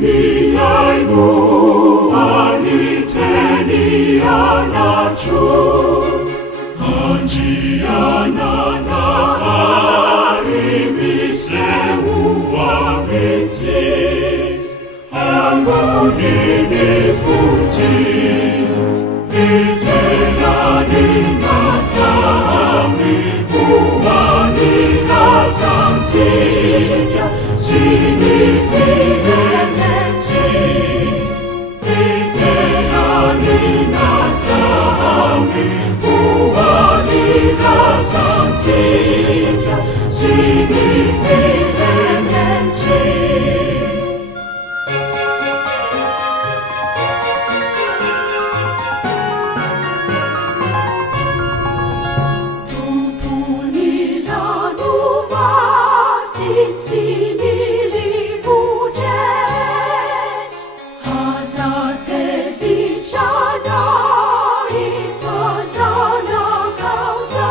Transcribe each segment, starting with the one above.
Miai mualiteni anachu Anjiana na arimise uamiti Anguni nifuti Itelani natami Uani nasantia Significa Santia, significanti. Tu punila numa simili fuget, hazate zicana ifazana causa.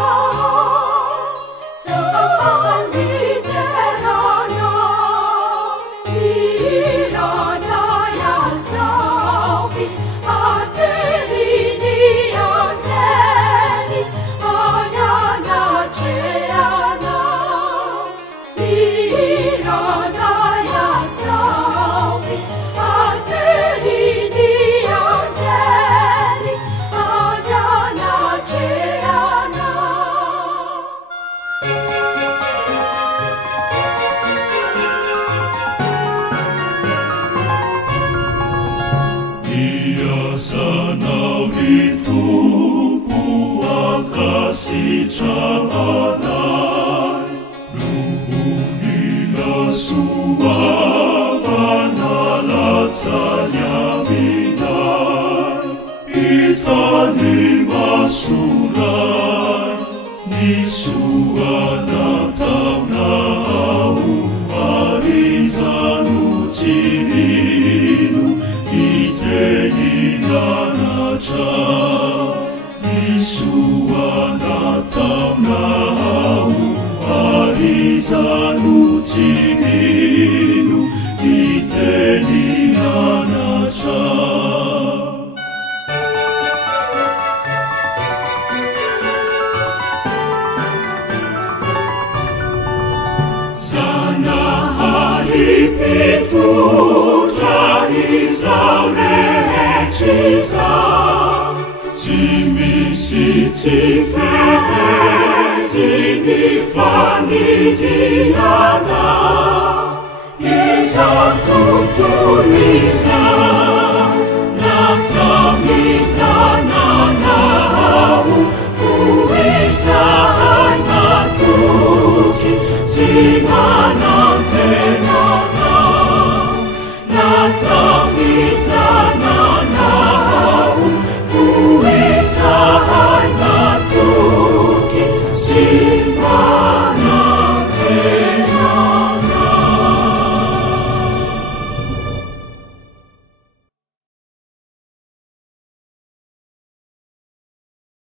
Sanaulitu puakasi cahanai Nuhunila suavana latsanya binai Itani masulai Nisuana taunau Arizanu cirinu Iteni nanacha Nisuana taunau Arizanu cirinu Iteni nanacha Sana hari pitu Isaure ecisa, simisiti fezi nifani diana, isa tutuliza, nakamita nanau, kuisa hanatuki, simana